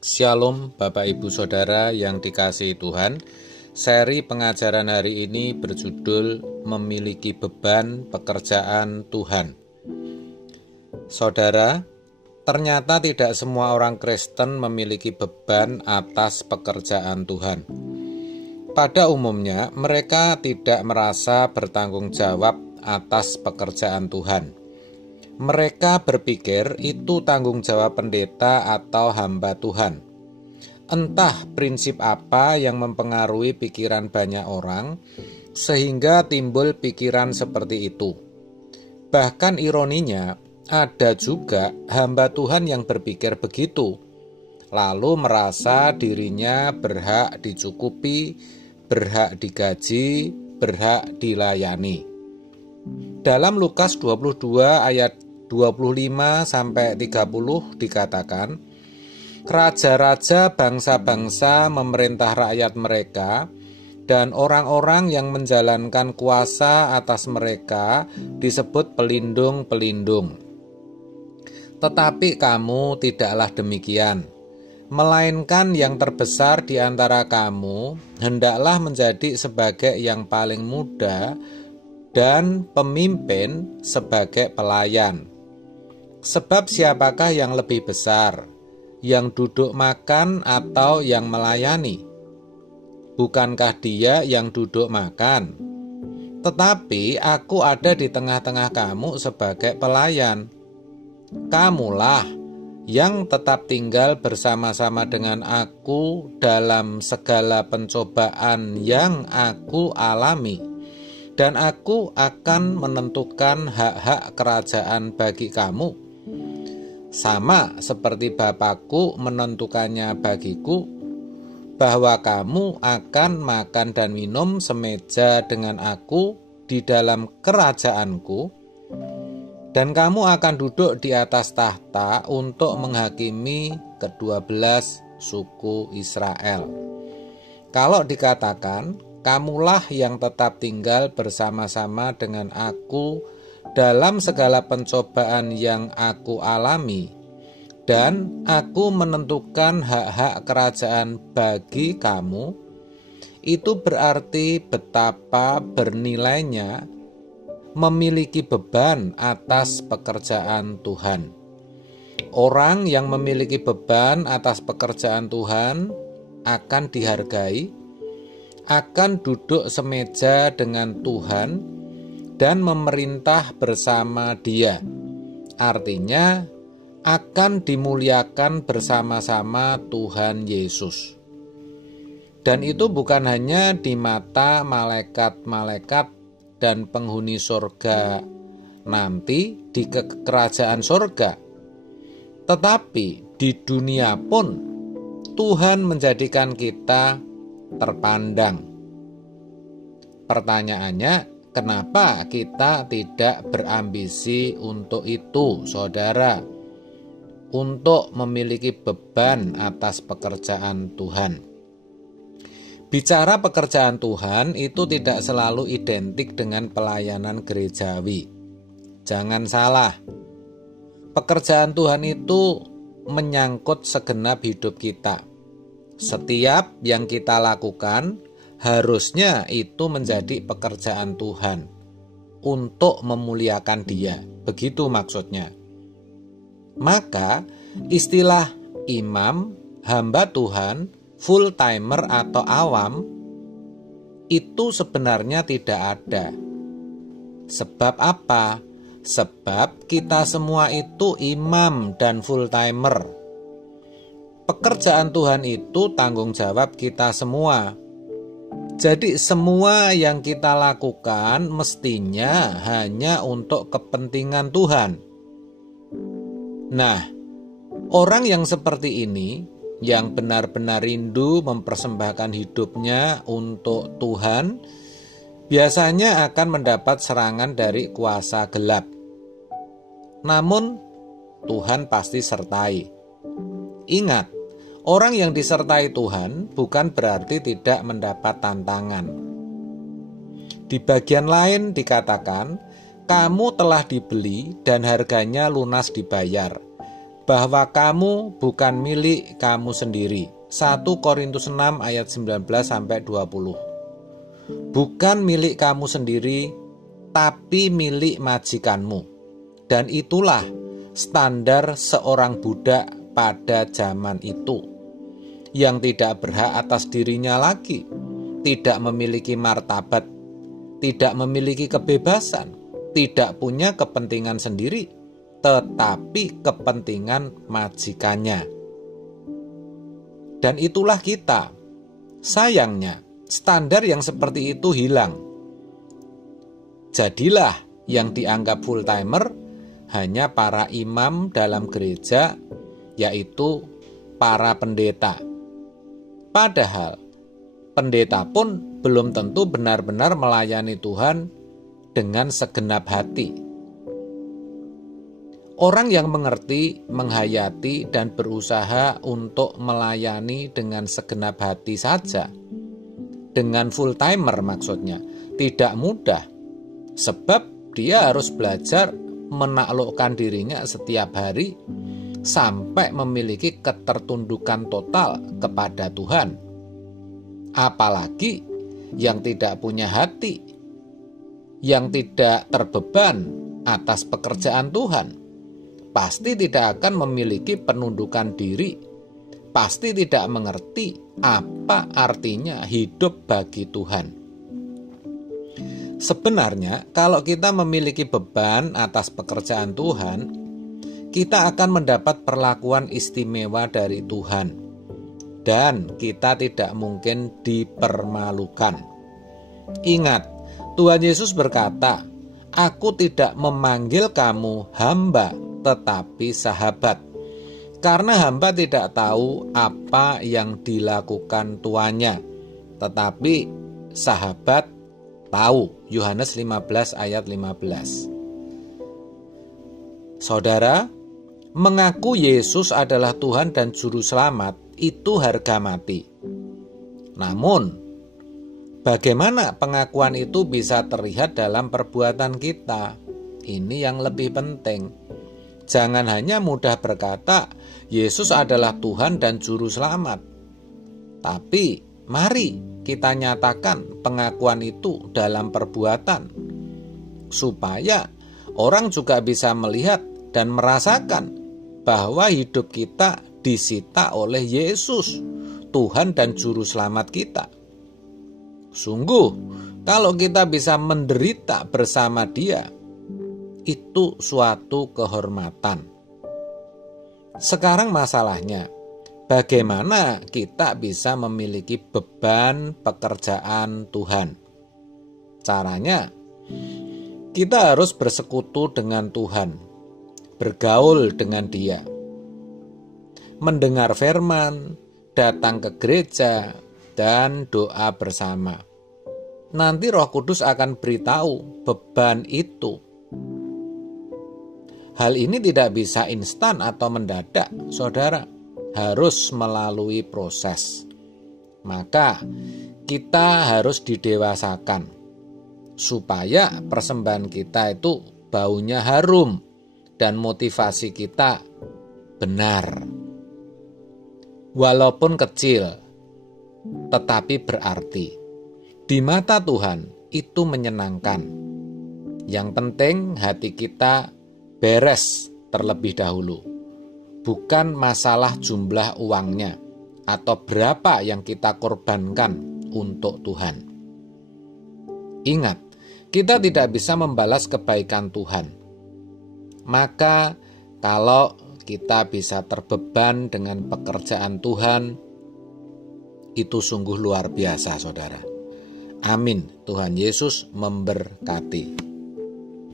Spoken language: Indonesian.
Shalom Bapak Ibu Saudara yang dikasihi Tuhan. Seri pengajaran hari ini berjudul Memiliki Beban Pekerjaan Tuhan. Saudara, ternyata tidak semua orang Kristen memiliki beban atas pekerjaan Tuhan. Pada umumnya, mereka tidak merasa bertanggung jawab atas pekerjaan Tuhan. Mereka berpikir itu tanggung jawab pendeta atau hamba Tuhan. Entah prinsip apa yang mempengaruhi pikiran banyak orang, sehingga timbul pikiran seperti itu. Bahkan ironinya, ada juga hamba Tuhan yang berpikir begitu, lalu merasa dirinya berhak dicukupi, berhak digaji, berhak dilayani. Dalam Lukas 22 ayat 25-30 dikatakan, raja-raja bangsa-bangsa memerintah rakyat mereka, dan orang-orang yang menjalankan kuasa atas mereka disebut pelindung-pelindung. Tetapi kamu tidaklah demikian, melainkan yang terbesar di antara kamu hendaklah menjadi sebagai yang paling muda dan pemimpin sebagai pelayan. Sebab siapakah yang lebih besar, yang duduk makan atau yang melayani? Bukankah dia yang duduk makan? Tetapi aku ada di tengah-tengah kamu sebagai pelayan. Kamulah yang tetap tinggal bersama-sama dengan aku dalam segala pencobaan yang aku alami. Dan aku akan menentukan hak-hak kerajaan bagi kamu, sama seperti Bapakku menentukannya bagiku, bahwa kamu akan makan dan minum semeja dengan aku di dalam kerajaanku, dan kamu akan duduk di atas tahta untuk menghakimi ke-12 suku Israel. Kalau dikatakan, kamulah yang tetap tinggal bersama-sama dengan aku dalam segala pencobaan yang aku alami, dan aku menentukan hak-hak kerajaan bagi kamu, itu berarti betapa bernilainya memiliki beban atas pekerjaan Tuhan. Orang yang memiliki beban atas pekerjaan Tuhan akan dihargai, akan duduk semeja dengan Tuhan, dan memerintah bersama Dia. Artinya, akan dimuliakan bersama-sama Tuhan Yesus. Dan itu bukan hanya di mata malaikat-malaikat dan penghuni surga nanti di kerajaan surga, tetapi di dunia pun Tuhan menjadikan kita terpandang. Pertanyaannya, kenapa kita tidak berambisi untuk itu, saudara? Untuk memiliki beban atas pekerjaan Tuhan. Bicara pekerjaan Tuhan itu tidak selalu identik dengan pelayanan gerejawi. Jangan salah, pekerjaan Tuhan itu menyangkut segenap hidup kita. Setiap yang kita lakukan harusnya itu menjadi pekerjaan Tuhan untuk memuliakan Dia. Begitu maksudnya. Maka istilah imam, hamba Tuhan, full timer atau awam itu sebenarnya tidak ada. Sebab apa? Sebab kita semua itu imam dan full timer. Pekerjaan Tuhan itu tanggung jawab kita semua. Jadi semua yang kita lakukan mestinya hanya untuk kepentingan Tuhan. Nah, orang yang seperti ini, yang benar-benar rindu mempersembahkan hidupnya untuk Tuhan, biasanya akan mendapat serangan dari kuasa gelap. Namun, Tuhan pasti sertai. Ingat, orang yang disertai Tuhan bukan berarti tidak mendapat tantangan. Di bagian lain dikatakan, kamu telah dibeli dan harganya lunas dibayar. bahwa kamu bukan milik kamu sendiri. 1 Korintus 6 ayat 19-20. Bukan milik kamu sendiri, tapi milik majikanmu. Dan itulah standar seorang budak pada zaman itu, yang tidak berhak atas dirinya lagi, tidak memiliki martabat, tidak memiliki kebebasan, tidak punya kepentingan sendiri, tetapi kepentingan majikannya. Dan itulah kita. Sayangnya, standar yang seperti itu hilang. Jadilah yang dianggap full-timer hanya para imam dalam gereja, yaitu para pendeta. Padahal, pendeta pun belum tentu benar-benar melayani Tuhan dengan segenap hati. Orang yang mengerti, menghayati, dan berusaha untuk melayani dengan segenap hati saja, dengan full-timer maksudnya, tidak mudah. Sebab dia harus belajar menaklukkan dirinya setiap hari sampai memiliki ketertundukan total kepada Tuhan. Apalagi yang tidak punya hati, yang tidak terbeban atas pekerjaan Tuhan, pasti tidak akan memiliki penundukan diri, pasti tidak mengerti apa artinya hidup bagi Tuhan. Sebenarnya, kalau kita memiliki beban atas pekerjaan Tuhan, kita akan mendapat perlakuan istimewa dari Tuhan, dan kita tidak mungkin dipermalukan. Ingat, Tuhan Yesus berkata, "Aku tidak memanggil kamu hamba, tetapi sahabat." Karena hamba tidak tahu apa yang dilakukan tuannya, tetapi sahabat tahu. Yohanes 15 ayat 15. Saudara, mengaku Yesus adalah Tuhan dan Juru Selamat itu harga mati. Namun, bagaimana pengakuan itu bisa terlihat dalam perbuatan kita? Ini yang lebih penting. Jangan hanya mudah berkata, Yesus adalah Tuhan dan Juru Selamat. Tapi, mari kita nyatakan pengakuan itu dalam perbuatan, supaya orang juga bisa melihat dan merasakan bahwa hidup kita disita oleh Yesus, Tuhan dan Juru Selamat kita. Sungguh, kalau kita bisa menderita bersama Dia, itu suatu kehormatan. Sekarang masalahnya, bagaimana kita bisa memiliki beban pekerjaan Tuhan? Caranya, kita harus bersekutu dengan Tuhan, bergaul dengan Dia, mendengar firman, datang ke gereja, dan doa bersama. Nanti Roh Kudus akan beritahu beban itu. Hal ini tidak bisa instan atau mendadak, saudara. Harus melalui proses. Maka kita harus didewasakan supaya persembahan kita itu baunya harum dan motivasi kita benar. Walaupun kecil, tetapi berarti. Di mata Tuhan itu menyenangkan. Yang penting hati kita beres terlebih dahulu. Bukan masalah jumlah uangnya atau berapa yang kita korbankan untuk Tuhan. Ingat, kita tidak bisa membalas kebaikan Tuhan. Maka kalau kita bisa terbeban dengan pekerjaan Tuhan, itu sungguh luar biasa, saudara. Amin. Tuhan Yesus memberkati.